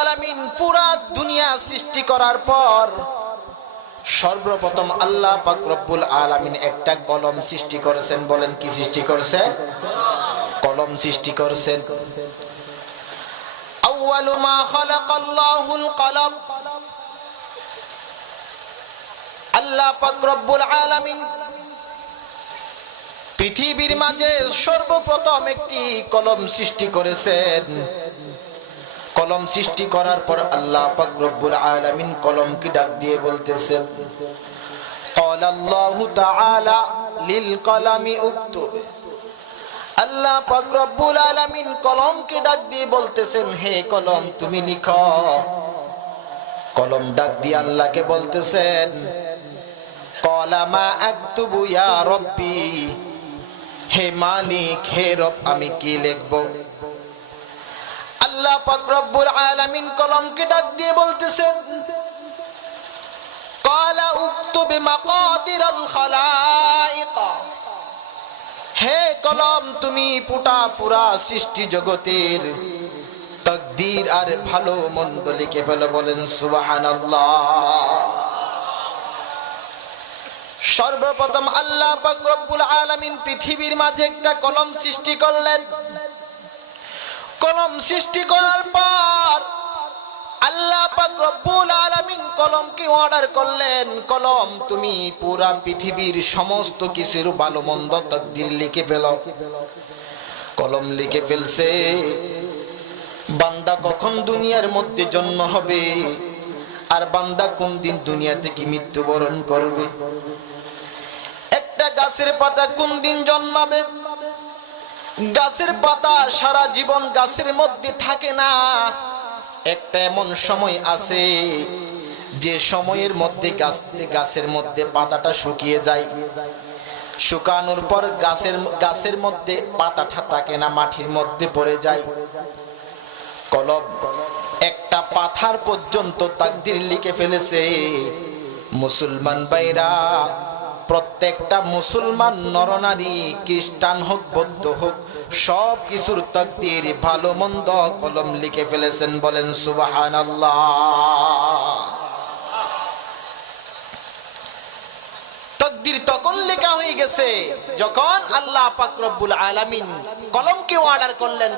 আলামিন পুরা দুনিয়া সৃষ্টি করার পর সর্বপ্রথম আল্লাহ পাক রব্বুল আলামিন একটা কলম সৃষ্টি করেছেন বলেন কি সৃষ্টি করেছেন? কলম সৃষ্টি করেছেন। আউয়ালু মা খালাকাল্লাহুল কলম আল্লাহ পাক রব্বুল আলামিন পৃথিবীর মাঝে সর্বপ্রথম একটি কলম সৃষ্টি করেছেন। কলম সৃষ্টি করার পর আল্লাহ পাক রব্বুল আলামিন কলমকে ডাক দিয়ে বলতেছেন قال الله تعالى للقلم اكتب আল্লাহ পাক রব্বুল আলামিন কলমকে ডাক দিয়ে বলতেছেন হে কলম তুমি লিখো কলম ডাক দিয়ে আল্লাহকে বলতেছেন কলামা আক্তুবু ইয়া রব্বি হে মালিক হে রব আমি কি লিখব আল্লাহ পাক রব্বুল আলামিন কলমকে ডাক দিয়ে বলতেছেন, কলা খালাইক। হে কলম, তুমি পুটা পুরা সৃষ্টি জগতের তকদির আর ভালো মন্দ লিখে ফেলো, বলেন সুবহানাল্লাহ। সর্বপ্রথম আল্লাহ পাক রব্বুল আলামিন পৃথিবীর মাঝে একটা কলম সৃষ্টি করলেন। কলম সৃষ্টি করার পর আল্লাহ পাক রব্বুল আলামিন কলমকে অর্ডার করলেন, কলম তুমি পুরা পৃথিবীর সমস্ত কিছুর ভালো মন্দ তকদির লিখে ফেল। কলম লিখে ফেলছে, বান্দা কখন দুনিয়ার মধ্যে জন্ম হবে আর বান্দা কোন দিন দুনিয়া থেকে মৃত্যুবরণ করবে? একটা গাছের পাতা কোন দিন জন্মাবে? গাছের পাতা সারা জীবন গাছের মধ্যে থাকে না। একটা এমন সময় আছে, যে সময়ের মধ্যে গাছ, গাছের মধ্যে পাতাটা শুকিয়ে যায়। শুকানোর পর গাছের গাছের মধ্যে পাতাটা থাকে না, মাটির মধ্যে পড়ে যায়। কলম একটা পাথার পর্যন্ত তাকদির লিখে ফেলেছে, মুসলমান বাইরা প্রত্যেকটা মুসলমান নরনারী, খ্রিস্টান হোক, বৌদ্ধ হোক, সব কিছুর তকদির, ভালো, মন্দ কলম লিখে ফেলেছেন বলেন সুবাহান তকদির তখন লেখা হয়ে গেছে, যখন আল্লাহ পাক রব্বুল আলামিন কলমকে অর্ডার করলেন